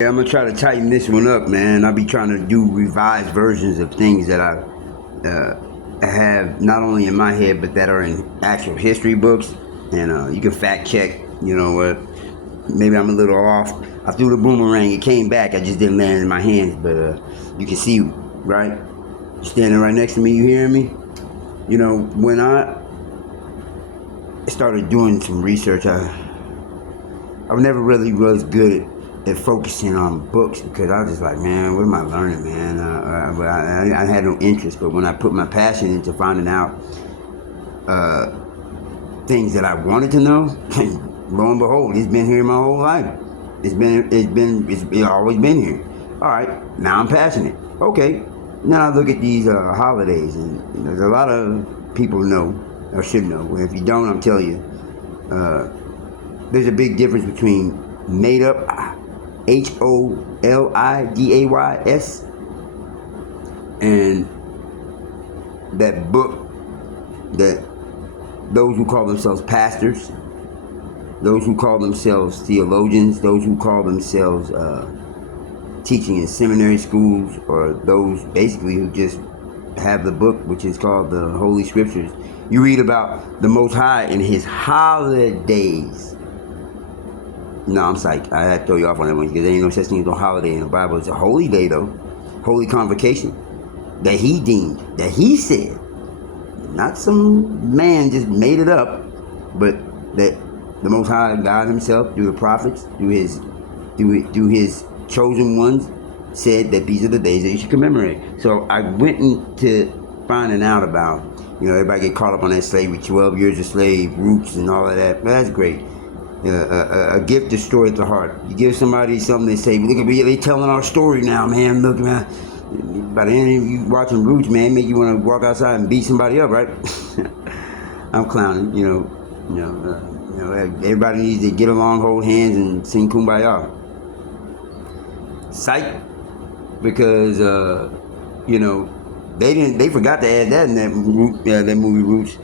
Yeah, I'm gonna try to tighten this one up, man. I'll be trying to do revised versions of things that have not only in my head but that are in actual history books. And you can fact check. You know what? Maybe I'm a little off. I threw the boomerang. It came back. I just didn't land in my hands. But you can see, right? You're standing right next to me. You hearing me? You know, when I started doing some research, I never really was good at focusing on books because I was just like, man, what am I learning, man? I had no interest, but when I put my passion into finding out things that I wanted to know, lo and behold, it's been here my whole life. It's always been here. All right, now I'm passionate. Okay, now I look at these holidays, and there's a lot of people know or should know. If you don't, I'm telling you. There's a big difference between made up, HOLIDAYS, and that book that those who call themselves pastors, those who call themselves theologians, those who call themselves teaching in seminary schools, or those basically who just have the book which is called the Holy Scriptures. You read about the Most High and His holidays. No, I'm psyched. I had to throw you off on that one because there ain't no such thing as a holiday in the Bible. It's a holy day, though. Holy convocation that He deemed, that He said. Not some man just made it up, but that the Most High God Himself, through the prophets, through His chosen ones, said that these are the days that you should commemorate. So I went into finding out about, everybody get caught up on that slavery, 12 years of slave, roots and all of that. Well, that's great. A gift destroys the heart. You give somebody something, they say, look at me, they telling our story now, man. Look, man. By the end of you watching Roots, man, make you want to walk outside and beat somebody up, right? I'm clowning, everybody needs to get along, hold hands, and sing Kumbaya. Psych, because they forgot to add that in that movie Roots.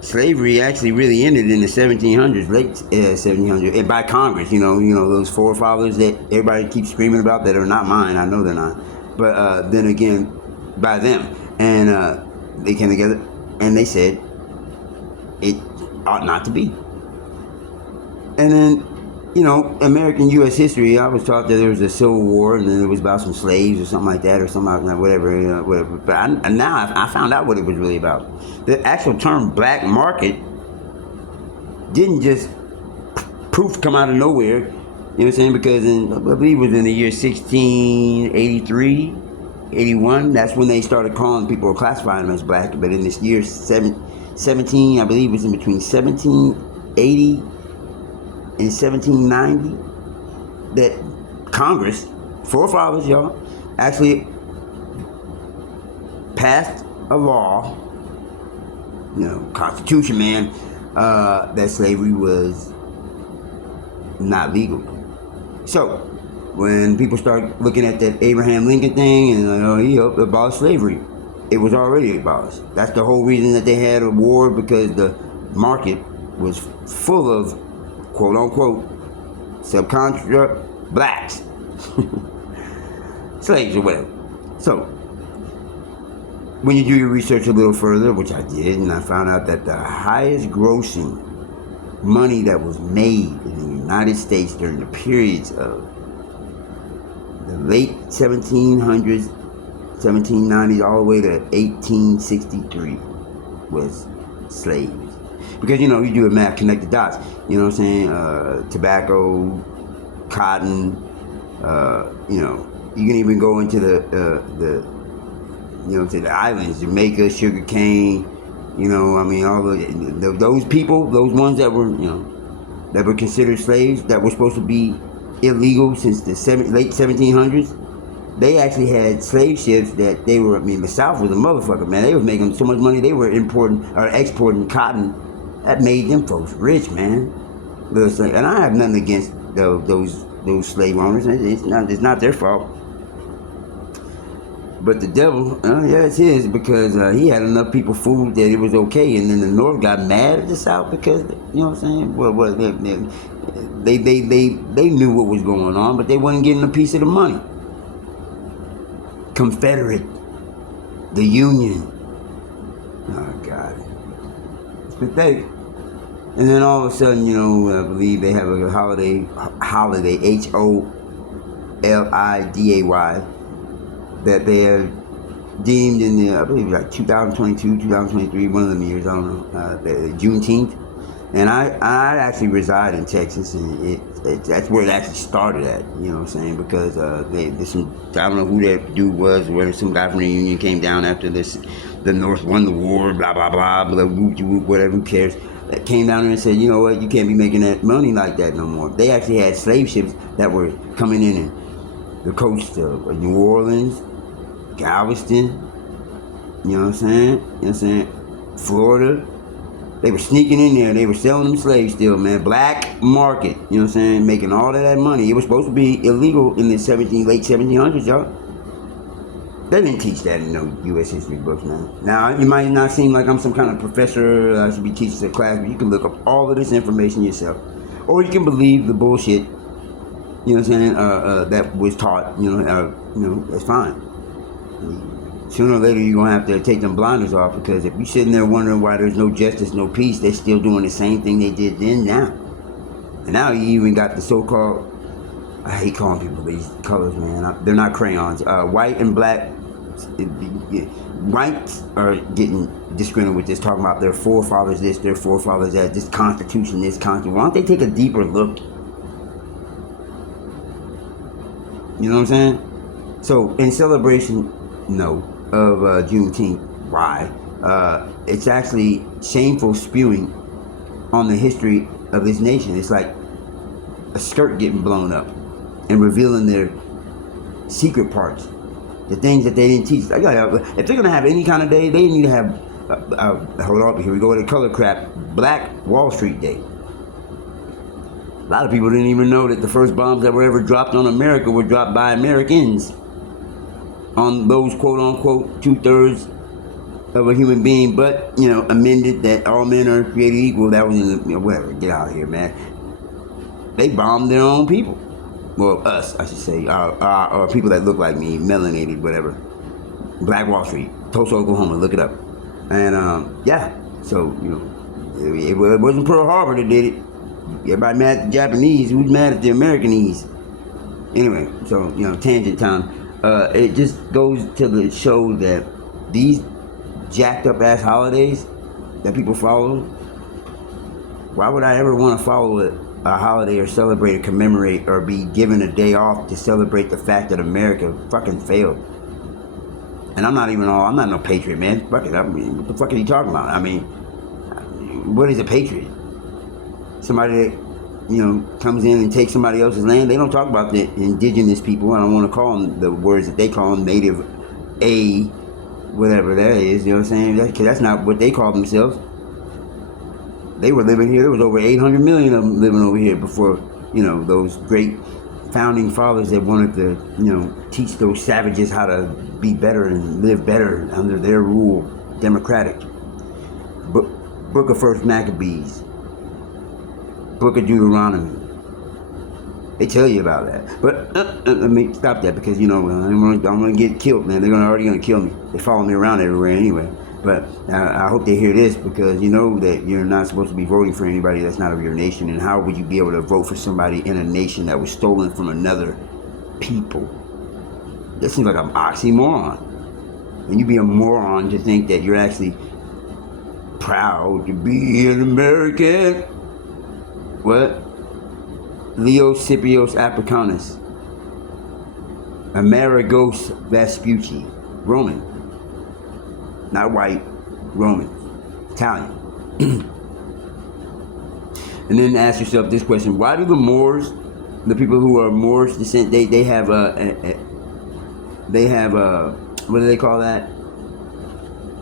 Slavery actually really ended in the 1700s, late 1700s, and by Congress. Those forefathers that everybody keeps screaming about that are not mine. I know they're not, but then again, by them, and they came together and they said it ought not to be. And then, American U.S. history, I was taught that there was a Civil War and then it was about some slaves or something like that, or something like whatever. But now I found out what it was really about. The actual term black market didn't just poof come out of nowhere. You know what I'm saying? Because I believe it was in the year 1683, 81. That's when they started calling people or classifying them as black. But in this year 17, I believe it was in between 1780 in 1790, that Congress, forefathers, y'all, actually passed a law, Constitution, man, that slavery was not legal. So when people start looking at that Abraham Lincoln thing and he helped abolish slavery, it was already abolished. That's the whole reason that they had a war, because the market was full of quote unquote subcontract blacks, slaves or whatever. So when you do your research a little further, which I did, and I found out that the highest grossing money that was made in the United States during the periods of the late 1700s, 1790s, all the way to 1863 was slaves. Because, you do a math, connect the dots. You know what I'm saying? Tobacco, cotton, you can even go into the to the islands, Jamaica, sugar cane, all those people, those ones that were, that were considered slaves, that were supposed to be illegal since the late 1700s. They actually had slave ships that they were, the South was a motherfucker, man. They was making so much money, they were importing or exporting cotton. That made them folks rich, man. And I have nothing against those slave owners. It's not their fault. But the devil, it's his, because he had enough people fooled that it was okay, and then the North got mad at the South because, you know what I'm saying? Well, They knew what was going on, but they wasn't getting a piece of the money. Confederate, the Union. Oh God, it's pathetic. And then all of a sudden, I believe they have a holiday, HOLIDAY, that they are deemed in the, I believe, like 2022, 2023, one of them years, I don't know, Juneteenth. And I actually reside in Texas, and that's where it actually started at, you know what I'm saying? Because there's some, I don't know who that dude was, where some guy from the Union came down after this, the North won the war, blah, blah, blah, blah, whoop, whatever, who cares? That came down there and said, you know what, you can't be making that money like that no more. They actually had slave ships that were coming in the coast of New Orleans, Galveston, you know what I'm saying? Florida. They were sneaking in there. They were selling them slaves still, man. Black market, you know what I'm saying? Making all of that money. It was supposed to be illegal in the late 1700s, y'all. They didn't teach that in no U.S. history books, man. Now, it might not seem like I'm some kind of professor I should be teaching the class, but you can look up all of this information yourself. Or you can believe the bullshit, you know what I'm saying, that was taught, that's fine. Sooner or later, you're going to have to take them blinders off, because if you're sitting there wondering why there's no justice, no peace, they're still doing the same thing they did then now. And now you even got the so-called, I hate calling people these colors, man. They're not crayons. White and black, whites are getting disgruntled with this, talking about their forefathers this, their forefathers that, this Constitution, this Constitution. Why don't they take a deeper look? You know what I'm saying? So, in celebration, no, of Juneteenth. Why? It's actually shameful spewing on the history of this nation. It's like a skirt getting blown up and revealing their secret parts, the things that they didn't teach. If they're gonna have any kind of day, they need to have. Hold on, here we go with the color crap. Black Wall Street Day. A lot of people didn't even know that the first bombs that were ever dropped on America were dropped by Americans. On those quote-unquote 2/3 of a human being, but, amended that all men are created equal. That was in the, whatever, get out of here, man. They bombed their own people. Well, us, I should say, or people that look like me, melanated, whatever. Black Wall Street, Tulsa, Oklahoma, look it up. And, so, it wasn't Pearl Harbor that did it. Everybody mad at the Japanese, who's mad at the Americanese? Anyway, so, tangent time. It just goes to show that these jacked up ass holidays that people follow, why would I ever want to follow a holiday or celebrate or commemorate or be given a day off to celebrate the fact that America fucking failed? And I'm not no patriot, man. Fuck it. I mean, what the fuck are you talking about? I mean, what is a patriot? Somebody that comes in and takes somebody else's land. They don't talk about the indigenous people. I don't want to call them the words that they call them, native whatever that is, you know what I'm saying? Because that's not what they call themselves. They were living here. There was over 800 million of them living over here before, those great founding fathers that wanted to, teach those savages how to be better and live better under their rule, democratic. Book of First Maccabees. Book of Deuteronomy. They tell you about that. But let me stop that, because I'm gonna get killed, man. They're already gonna kill me. They follow me around everywhere anyway. But I hope they hear this, because you know that you're not supposed to be voting for anybody that's not of your nation. And how would you be able to vote for somebody in a nation that was stolen from another people? That seems like an oxymoron. And you'd be a moron to think that you're actually proud to be an American. What? Leo Scipios Africanus. Amerigos Vespucci. Roman. Not white. Roman. Italian. And then ask yourself this question. Why do the Moors, the people who are Moors descent, they have what do they call that?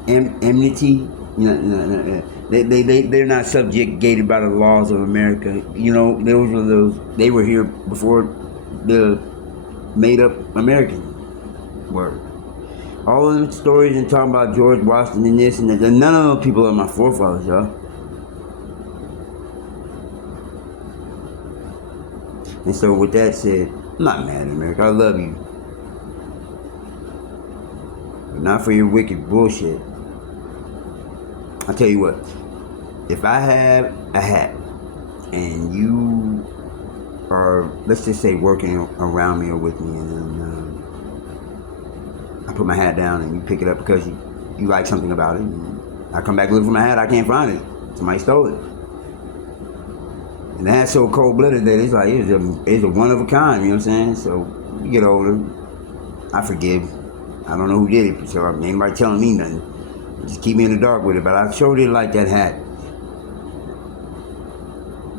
Enmity? They're not subjugated by the laws of America. They were here before the made up American were. All of them stories and talking about George Washington and this and that, none of those people are my forefathers, y'all. And so with that said, I'm not mad at America. I love you. But not for your wicked bullshit. I'll tell you what. If I have a hat and you are, let's just say, working around me or with me, and then I put my hat down and you pick it up because you like something about it, and I come back looking for my hat, I can't find it. Somebody stole it. And the hat's so cold-blooded that it's like, it's a one of a kind, you know what I'm saying? So you get older, I forgive. I don't know who did it, so anybody telling me nothing. Just keep me in the dark with it, but I sure did like that hat.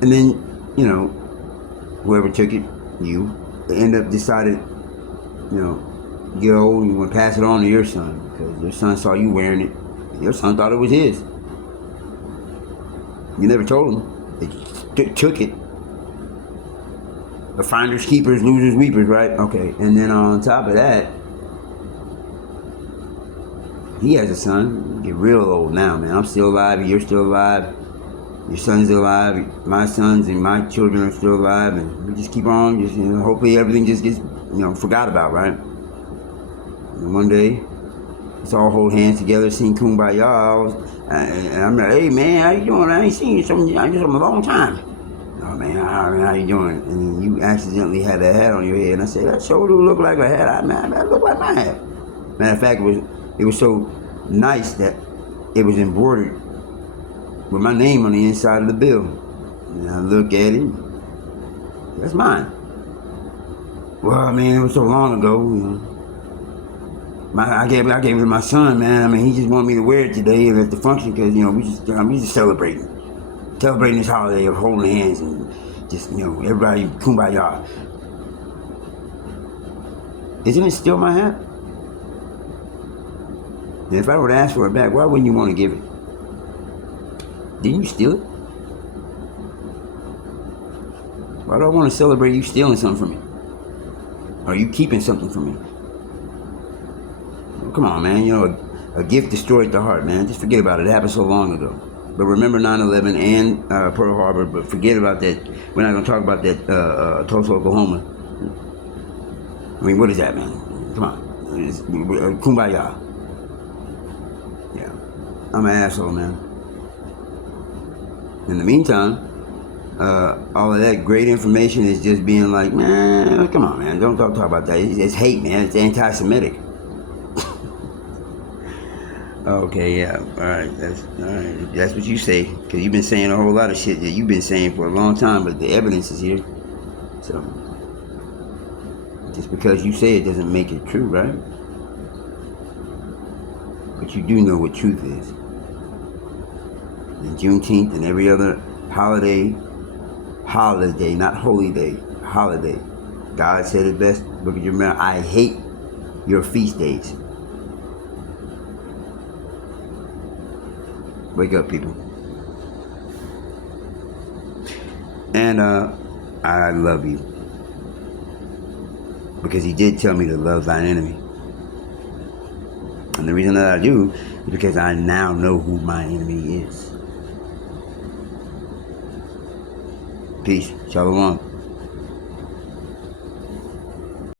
And then, you know, whoever took it, you end up decided, you know, you get old and you want to pass it on to your son because your son saw you wearing it. Your son thought it was his. You never told him. They took it. The finders, keepers, losers, weepers, right? Okay. And then on top of that, he has a son. You get real old now, man. I'm still alive. You're still alive. Your son's alive. My sons and my children are still alive, and we just keep on. Just, you know, hopefully everything just gets, you know, forgot about, right? And one day, let's all hold hands together, sing Kumbaya, and I'm like, hey man, how you doing? I ain't seen you in a long time. Oh man, how you doing? And you accidentally had that hat on your head, and I said, that sure do look like a hat. That look like my hat. Matter of fact, it was so nice that it was embroidered with my name on the inside of the bill. And I look at it, that's mine. Well, man, it was so long ago, you know. I gave it to my son, man. I mean, he just wanted me to wear it today at the function because, you know, we just celebrating this holiday of holding hands and just, you know, everybody kumbaya. Isn't it still my hat? And if I were to ask for it back, why wouldn't you want to give it? Didn't you steal it? Why do I want to celebrate you stealing something from me? Are you keeping something from me? Come on, man. You know, a gift destroyed the heart, man. Just forget about it. It happened so long ago. But remember 9/11 and Pearl Harbor, but forget about that. We're not going to talk about that Tulsa, Oklahoma. I mean, what is that, man? Come on. It's kumbaya. Yeah. I'm an asshole, man. In the meantime, all of that great information is just being like, man, come on, man. Don't talk about that. It's hate, man. It's anti-Semitic. Okay, yeah, all right. That's what you say, because you've been saying a whole lot of shit that you've been saying for a long time, but the evidence is here. So, just because you say it doesn't make it true, right? But you do know what truth is. And Juneteenth and every other holiday, not holy day, holiday. God said it best. Look at your mouth. I hate your feast days. Wake up, people. And I love you. Because he did tell me to love thine enemy. And the reason that I do is because I now know who my enemy is. Peace. Shalom.